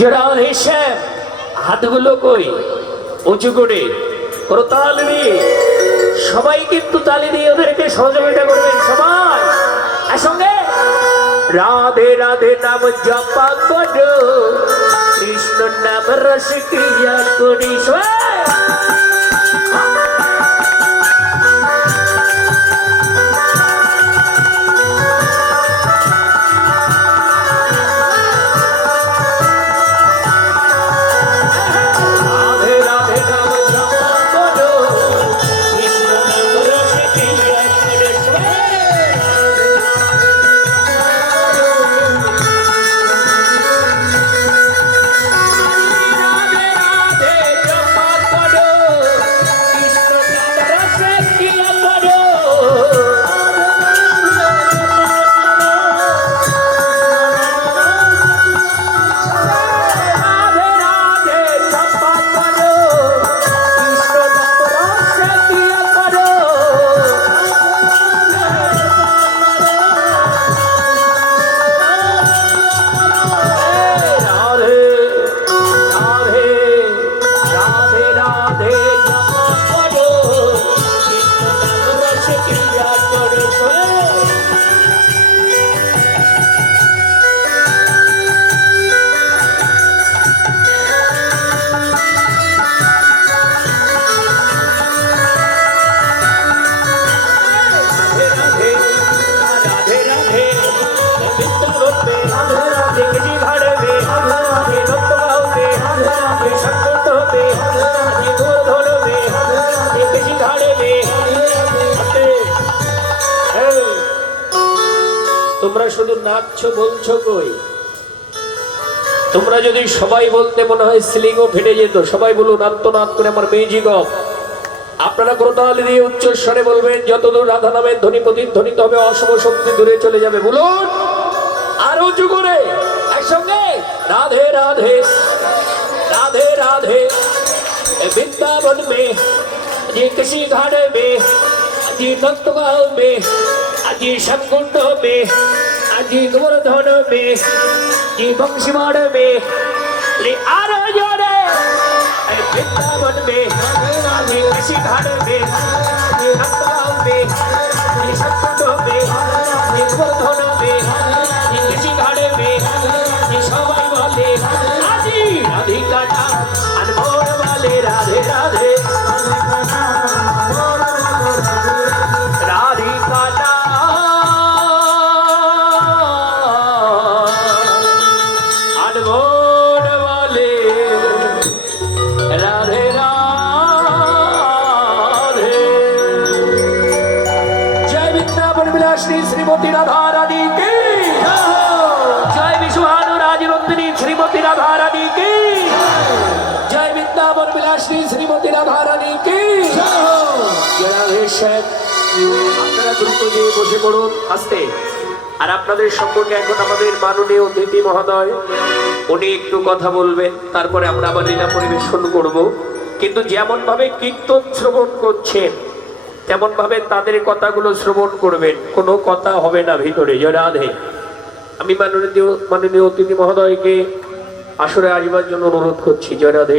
যারা এসে হাতগুলো কই উঁচু করে করতাল দিয়ে সবাই কিন্তু তালি দিয়ে ওদেরকে সহযোগিতা করবেন সবাই একসঙ্গে। রাধে রাধে নাম জপা করো, কৃষ্ণ নাম রস ক্রিয়া করিস। তোমরা শুধু নাচছো বলছো কই? তোমরা যদি সবাই বলতে মনে হয় সিলিংও ফেটে যেত। সবাই বলুন আত্মনাদ করে আমার মিউজিক অফ। আপনারা করতালি দিয়ে উচ্চ স্বরে বলবেন যতদূর রাধা নামের ধ্বনি প্রতিধ্বনিত হবে অশুভ শক্তি দূরে চলে যাবে। বলুন আর উঁচু করে একসঙ্গে রাধে রাধে রাধে রাধে। वृंदावन में जी किसी घाट में जी नंदगांव में जी शंकुंड में जी गोवर्धन में जी बंशीवाड़ में आरो जोड़े वृंदावन में जी किसी घाट में जी नंदगांव में जी शंकुंड में जी गोवर्धन में जी किसी घाट में जी सवाई वाले आजी राधिका नाम अनमोल वाले राधे राधे राधिका अनमोल वाले राधे राधे। जय वृंदावन विलासिनी श्रीमती राधा रानी की जय। विश्वानु राजनंदिनी श्रीमती राधा रानी की जय। वृंदावन विलासिनी श्रीमती राधा रानी की जय। আপনারা দ্রুত দিয়ে বসে পড়ুন আস্তে। আর আপনাদের সম্পর্কে এখন আমাদের মাননীয় অতিথি মহোদয় উনি একটু কথা বলবেন, তারপরে আমরা আবার লীলা পরিবেশন করব। কিন্তু যেমন ভাবে কীর্তন শ্রবণ করছেন তেমন ভাবে তাদের কথাগুলো শ্রবণ করবেন, কোনো কথা হবে না ভিতরে। জয় রাধে। আমি মাননীয় অতিথি মহোদয়কে আসরে আসবার জন্য অনুরোধ করছি। জয় রাধে।